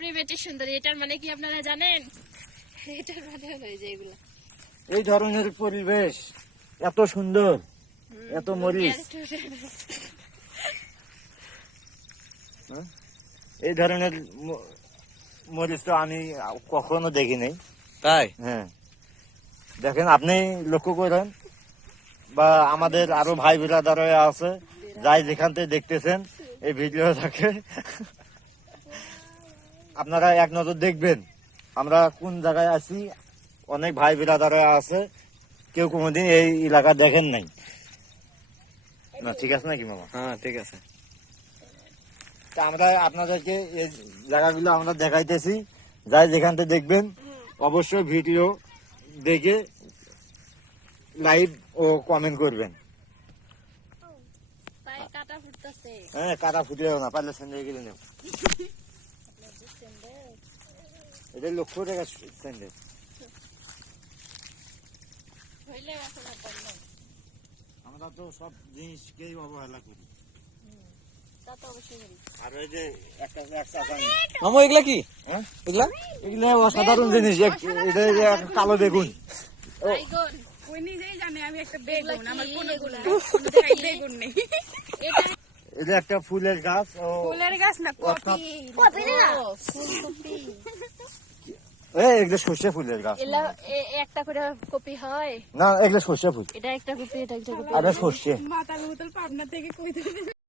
প্রিমেটিক সুন্দরী, এটার মানে কি আপনারা জানেন? এটার মানে হলো এই যে এগুলো। এই ধরনের পরিবেশ এত সুন্দর, এত মরিচ, এই ধরনের মরিচ তো আমি কখনো দেখি নাই। তাই? হ্যাঁ, দেখেন আপনি লক্ষ্য করেন বা আমাদের আরো ভাই বিরাদার আছে, যাই যেখান থেকে দেখতেছেন এই ভিডিওটাকে আপনারা এক নজর দেখবেন আমরা কোন জায়গায় আছি। অনেক ভাই বিরাদার আছে, কেউ কোনোদিন এই এলাকা দেখেন নাই না, ঠিক আছে নাকি মামা? হ্যাঁ ঠিক আছে। তা আমরা আপনাদেরকে এই জায়গাগুলো আমরা দেখাইতেছি, যাই যেখান থেকে দেখবেন অবশ্যই ভিডিও দেখে লাইভ ও কমেন্ট করবেন। কাটা ফুটতেছে। হ্যাঁ, কাটা ফুটেও না পারলে স্যান্ডেল গেলে নেও, এটা লক্ষ্য টাকা স্যান্ডেল। আমরা তো সব জিনিসকেই অবহেলা করি। আর ওই যে একটা মামু এগুলা কি? হ্যাঁ, এগুলা এগুলো অসাধারণ জিনিস। এটা যে একটা কালো বেগুন, ওই নিজেই জানে আমি একটা বেগুন, আমার কোনো বেগুন নেই। এটা একটা ফুলের গাছ। ও ফুলের গাছ না, কপি। কপি না, ফুলকপি। এগুলো সর্ষে ফুলের গাছ একটা করে কপি হয় না, এগুলো সর্ষে ফুল। এটা একটা কপি, এটা একটা কপি। আরে সর্ষে মাথার বোতল পাবনা থেকে কই